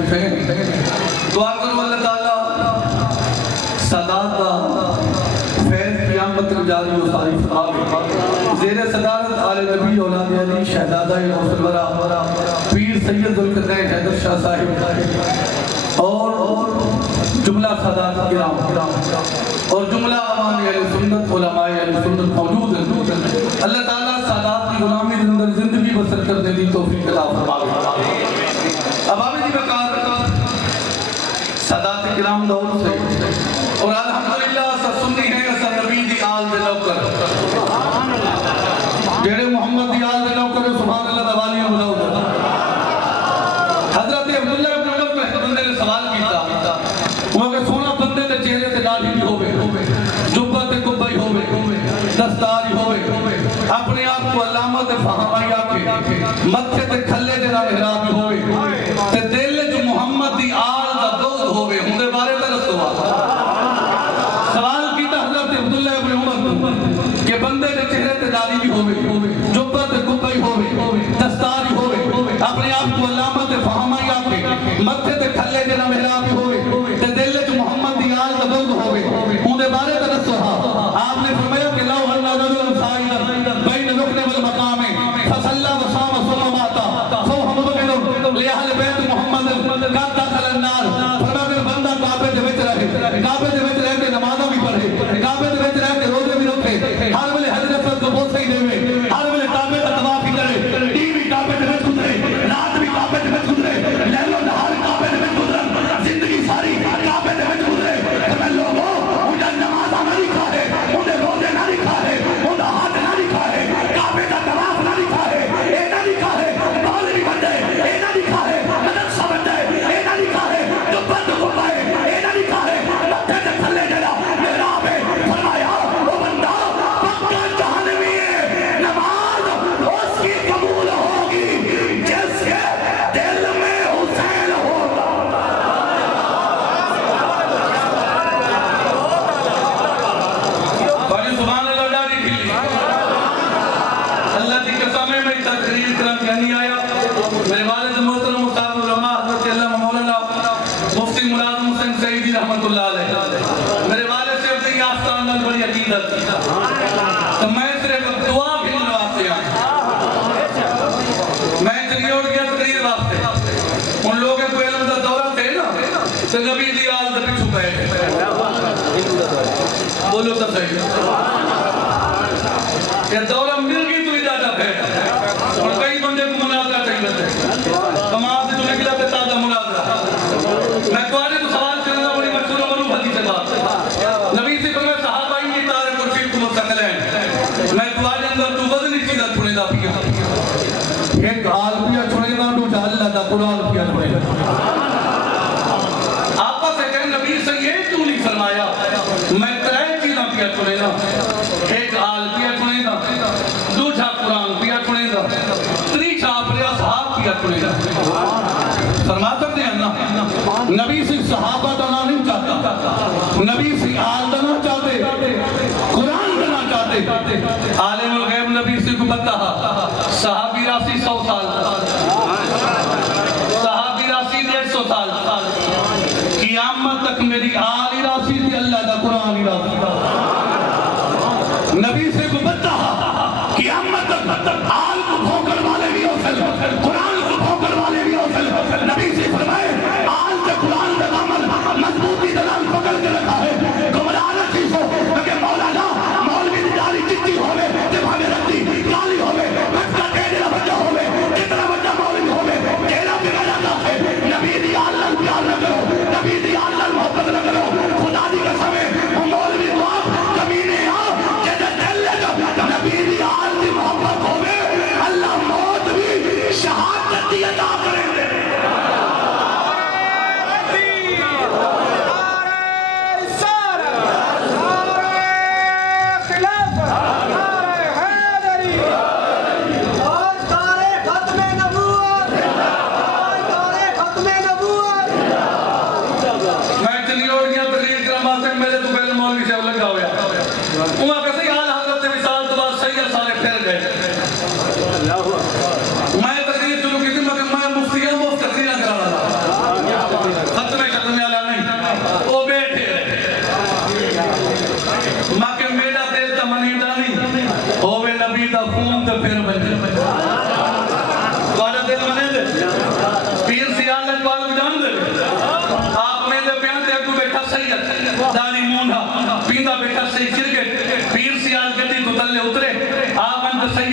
तशरीफ है। दुआ करो अल्लाह ताला सदात फैज़ क़यामत जारी व सारी फराम ज़ेर सदारत आले नबी औलाद अली शहजादा गौसुल वरा पीर सैयद ज़ुल्क़रनैन हैदर शाह साहिब और जुमला सदात किराम और जुमला अवाम अहले सुन्नत उलमाए अहले सुन्नत मौजूद हैं। अल्लाह ताला सदात की गुलामी के अंदर जिंदगी बसर करने की तौफीक अता फरमावे। अब आवे जी बकार सदात किराम दौर से और अल्हम्दुलिल्लाह सब सुन्नी है असा नबी दी आल दे नौकर जेड़े मोहम्मद दी आल दे नौकर सुभान अल्लाह दा वाली बुलाओ। हजरत अब्दुल्लाह इब्न उमर ने बंदे ने सवाल कीता वो के सोना बंदे दे चेहरे ते दाढ़ी भी होवे जुब्बा ते कुब्बा ही होवे दस्तार ही होवे अपने आप को अलामत फहमाई आके मत्थे ते खल्ले दे मेहराब भी होवे ते दिल च मोहम्मद दी आल दा दोस्त होवे उनदे बारे दा दसो। सवाल कीता हजरत अब्दुल्लाह इब्न उमर के बंदे दे चेहरे ते दाढ़ी भी होवे जुब्बा ते कुब्बा ही होवे दस्तार ही होवे अपने आप को अलामत फहमाई आके मत्थे ते खल्ले दे मेहराब भी होवे ते दिल च मोहम्मद दी आल दा दोस्त होवे उनदे बारे दा दसो। आपने फरमाया कि लौ अन्ना रजुलन साइदन बैन रुकन वल मकाम फसल्ला व साम सुम्मा माता फहुम बगैर ले अहल बैत मोहम्मद का दखल अन्नार। फरमाया बंदा काबे दे विच रहे काबे दे विच रह के नमाज़ां भी पढ़े काबे दे विच रह के रोजे भी रखे हर वेले हजरत को बोसे ही देवे हर वेले काबे दा तवाफ ही करे टीवी काबे दे विच गुजरे रात भी काबे दे विच गुजरे लैलो नहार काबे दे विच गुजरन जिंदगी सारी काबे दे विच गुजरे। मैं लोगों उनका नमाज़ां ना लिखा है उनके रोजे ना लिखा है उनका हाथ ना लिखा है काबे का तवाफ ना लिखा है ये ना लिखा है मौलवी बन जाए ये ना लिखा है मदरसा बन जाए ये ना लिखा है जो बंद हो पाए ये ना लिखा है मत्थे से थल्ले जरा मेरा पे फरमाया वो बंदा पक्का जहन्नमी है नमाज उसकी कबूल होगी जिसके दिल में हुसैन होगा। बड़ी सुभान अल्लाह डाली खिली अल्लाह की कसम है मैं तकरीर करने के नहीं आया। मेरे वालिद मोहतरम मुस्ताद उलमा हज़रत अल्लामा मौलाना मुफ्ती मुलाज़िम हुसैन सईदी रहमतुल्लाह अलैह मेरे वालिद से अपनी आस्था अंदर बड़ी अकीदत तो मैं सिर्फ दुआ भेजने वास्ते आया। मैं चलिए उठ गया तकरीर वास्ते उन लोगों को इल्म का दौरा थे ना तो नबी दी आल दे पिछू गए बोलो तो सही ये दौरा मिल गई तो इजाजत है और कई बंदे को मुनाजरा चाहिए कमाल से जो निकला ते ताजा मुनाजरा। मैं तुम्हारे तो सवाल करना बड़ी मशहूर मरूफ हदीस से बात नबी से फरमाया सहाबा की तारे कुर्सी को मुस्तकलन मैं तुम्हारे अंदर तू वजन चीज छुड़ेदा पिया एक आल पिया छुड़ेदा तो अल्लाह दा कुरान पिया छुड़ेदा आपस से कह नबी से ये तू नहीं फरमाया मैं त्रै चीज़ां पिया छुड़ेदा एक आल पिया छुड़ेदा दूसरा कुरान पिया छुड़ेदा तीसरा अपने असहाब पिया छुड़ेदा। फरमा सकते हैं ना नबी से सहाबा का नाम नहीं चाहता नबी से आल देना चाहते कुरान देना चाहते आलिमुल गैब नबी से को पता सहाबी राशि 100 साल सहाबी राशि 150 साल क़यामत तक मेरी आल ही राशि थी अल्लाह का कुरान ही राशि नबी से को पता क़यामत तक आल को भोंकने वाले भी हौसल कुरान को भोंकने वाले भी हौसल नबी से फरमाए आल के कुरान का दामन मजबूती दलाल पकड़ के रखा है गुमराह न चीज़ो कि मौलाना मौलवी की दाढ़ी चिट्टी होवे ते भागे रखती काली होवे बच्चा तेरा बच्चा होवे कितना बच्चा मौलवी होवे तेरा बिगड़ जाता है। नबी दी आल प्यार न करो नबी दी आल मोहब्बत न करो खुदा दी कसम है मौलवी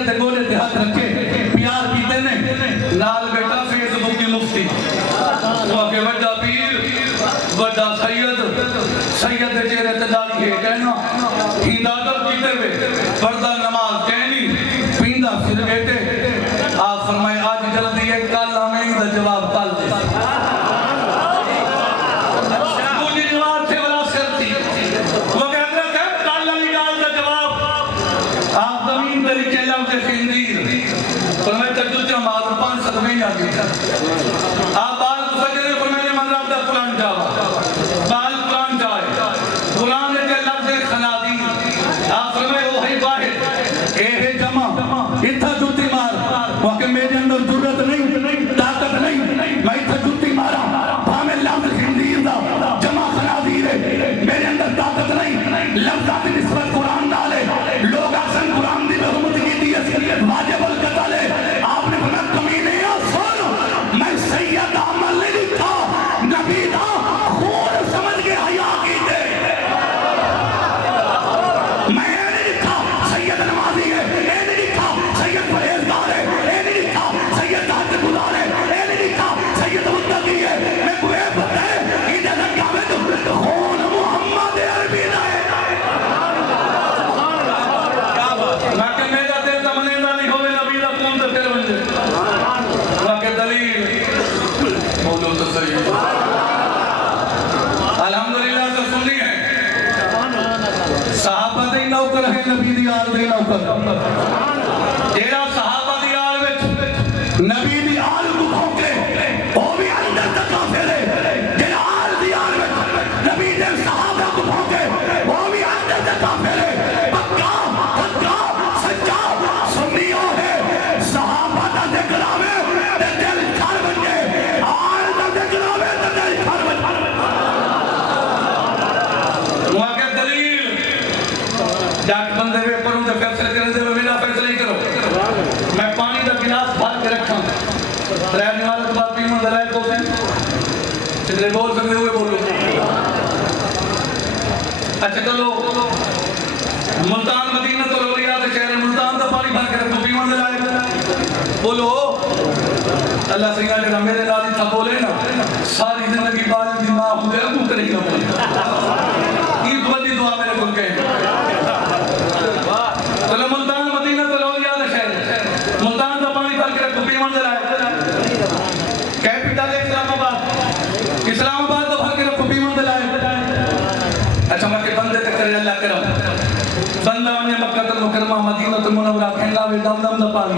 सैयद दे गोले ते हाथ रखे प्यार कीते ने नाल बेटा फेसबुक की मुफ्ती वो के बड़ा पीर बड़ा सैयद सैयद दे चेहरे ते दाढ़ी है कहना हिदायत कीते वे पर्दा नमाज कहनी पींदा सिर बेटे आप फरमाए आज जल्दी है कल हमें दा जवाब कल दे पूरी जवाब से वाला सिर थी वो कहता है कल निकाल दा जवाब आप जमीन तरीके लफ्ज़ खिंजीर फरमाए तजुद जमात 5 सदमे आ गई आप बाल फजर फरमाए मंजर दा कुरान जावा बाल कुरान जाए कुरान के लफ्ज़ खनादीर आप फरमाए ओ है वाहिद ए है जमा इथा जुत्ती मार वो के मेरे अंदर जरूरत नहीं ताकत नहीं मैं इथा जुत्ती मारा भावे लफ्ज़ खिंजीर दा जमा खनादीर है मेरे अंदर ताकत नहीं लफ्ज़ की निस्बत कुरान डाले लोग असन कुरान दी हुकूमत की दी वाजिब अल कतल आपने फरमाया कमीने सुन मैं सैयद अमल नहीं लिखा नबी दा खून समझ के हया कीते मैं नहीं लिखा सैयद नमाजी है नहीं लिखा सैयद परहेजगार है नहीं लिखा सैयद हज गुजार है नहीं लिखा सैयद मुत्तकी है मैं कोई पता है इधर लगा में तो खून मोहम्मद अरबी दा है बाकी मेरा दिल तमन्ना नहीं होवे नबी दा खून तो फिर बन जाए बाकी दलील बोलो तो सही अल्हम्दुलिल्लाह तो सुनी है सहाबा दे नौकर है नबी दी आल दे नौकर जेड़ा सहाबा दी आल विच नबी दी आल को भौंके ओ भी अंदर तक काफिर है जेड़ा आल दी आल विच नबी दे सहाबा को भौंके वो भी अंदर तक काफिर है पक्का पक्का सच्चा सुन्नियों है सहाबा दा जिक्र आवे ते दिल घर बन जाए आल दा जिक्र आवे ते दिल घर बन जाए वहां के दलील जाट बंदे वे करूं ते फैसले करे दे मेरा फैसला ही करो मैं पानी का गिलास भर के रखा रहने वाले के बाद पीने दलाए को से जितने बोल सकते हुए बोलो अच्छा चलो मुल्तान मदीना तो लोरिया के शहर मुल्तान का पानी भर के रखो पीने दलाए बोलो अल्लाह सिंह ने मेरे नाल ही था बोले ना सारी जिंदगी बाद दिमाग हो गया तू करे ना बोले ईद वाली दुआ मेरे को कहे चलो मुल्तान मदीना तो लोरिया के शहर मुल्तान का पानी भर के रखो पीने दलाए कैपिटल इस्लामाबाद तो भर के रखो पीने दलाए अच्छा मैं के बंदे तक करे अल्लाह करम बंदा ने मक्का तो मुकरमा मदीना तो मुनव्वरा कहना वे दम दम दा पानी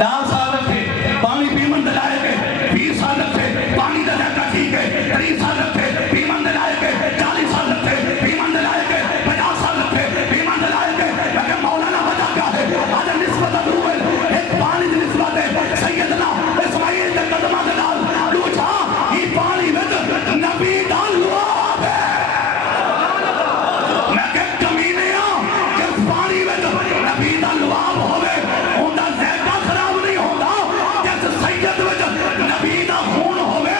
डाल साल रखे पानी पीमन दलाए के 20 साल रखे पानी दा जाता ठीक है 30 साल रखे पीमन दलाए के 40 साल रखे पीमन दलाए के 50 साल रखे पीमन दलाए के मैं मौलाना बता का है आज निस्बत रूल एक पानी दी निस्बत है सैयदना इस्माइल दे कदमा दे नाल लूठा ई पानी में नबी दा लुआब है मैं के कमीने के पानी में नबी दा लुआब होवे ओंदा ज़ायका खराब नहीं होता जैसे सैयद में नबी दा खून होवे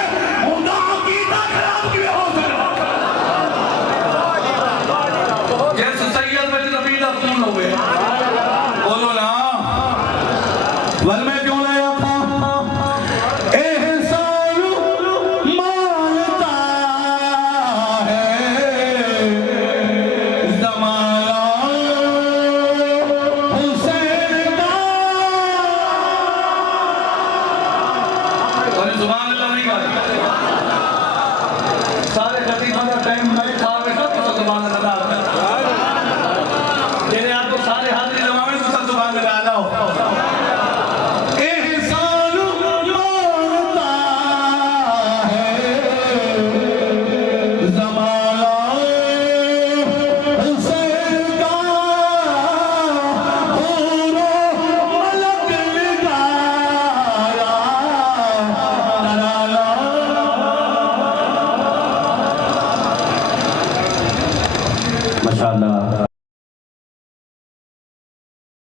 ओंदा अकीदा खराब क्यों हो सकता जैसे सैयद में नबी दा खून होवे बोलो ना वल में क्यों लाया था एहसान मानता है ज़माना हुसैन का और सुभान अल्लाह नहीं कहा सारे खतीबों का टाइम मैं था वे सब सुभान अल्लाह तेरे आप तो सारे हाजिर जमा में तो सब सुभान अल्लाह हो एहसान मानता है ज़माना हुसैन का हूरो मलक निगारा तराला माशाअल्लाह।